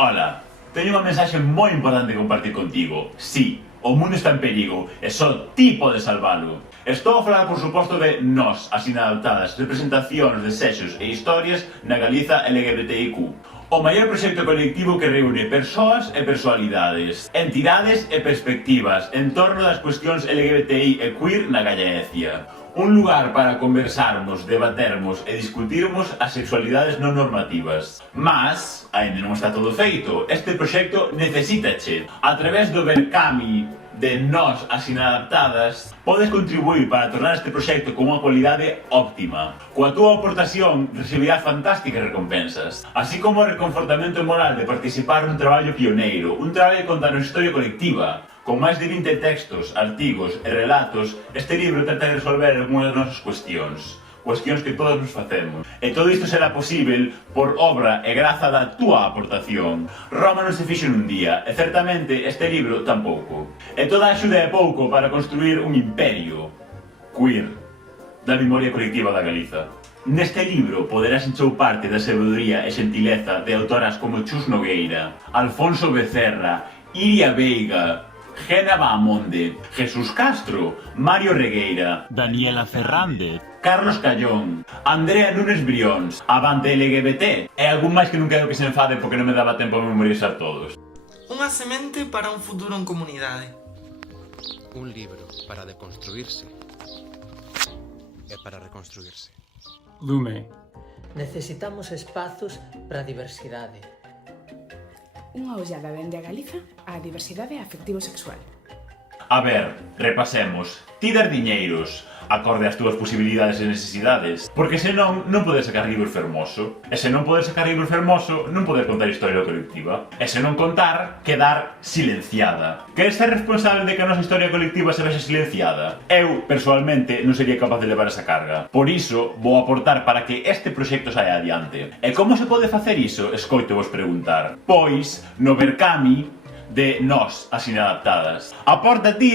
Ola, teño unha mensaxe moi importante que compartir contigo. Sí, o mundo está en perigo e só ti podes salvalo. Estou a falar, por suposto, de Nós, as inadaptadas, representacións de sexos e historias na Galiza LGBTIQ. O maior proxecto colectivo que reúne persoas e personalidades, entidades e perspectivas en torno das cuestións LGBTI e queer na Galicia. Un lugar para conversarmos, debatermos e discutirmos as sexualidades non normativas. Mas, aínda non está todo feito, este proxecto necesítache. A través do Berkami de Nós, as inadaptadas, podes contribuir para tornar este proxecto con unha cualidade óptima. Coa túa aportación recibirás fantásticas recompensas, así como o reconfortamento moral de participar nun traballo pioneiro, un traballo que conta a nosa historia colectiva. Con máis de 20 textos, artigos e relatos, este libro trata de resolver algunhas das nosas cuestións que todos nos facemos. E todo isto será posible por obra e graza da túa aportación. Roma non se fixo nun día, e certamente este libro tampouco. E toda a axuda é pouco para construir un imperio queer da memoria colectiva da Galiza. Neste libro poderás enchou parte da sabedoría e xentileza de autoras como Chus Nogueira, Alfonso Becerra, Iria Veiga, Gena Bahamonde, Jesús Castro, Mario Regueira, Daniela Fernández, Carlos Callón, Andrea Nunes Brións, Avante LGBT e algún máis que non quero que se enfade porque non me daba tempo a memorizar todos. Unha semente para un futuro en comunidade. Un libro para deconstruirse e para reconstruirse. Lume. Necesitamos espazos para a diversidade. Unha ollada dende a Galiza á diversidade afectivo-sexual. A ver, repasemos. Ti dar diñeiros, acorde ás túas posibilidades e necesidades. Porque senón non podes sacar libros fermoso. E se non podes sacar libros fermoso, non poder contar historia colectiva. E se non contar, quedar silenciada. Queres ser responsable de que a nosa historia colectiva se vexe silenciada? Eu, persoalmente, non sería capaz de levar esa carga. Por iso, vou aportar para que este proxecto saia adiante. E como se pode facer iso? Escoito vos preguntar. Pois, no Berkami de Nós, as inadaptadas. Aporta ti,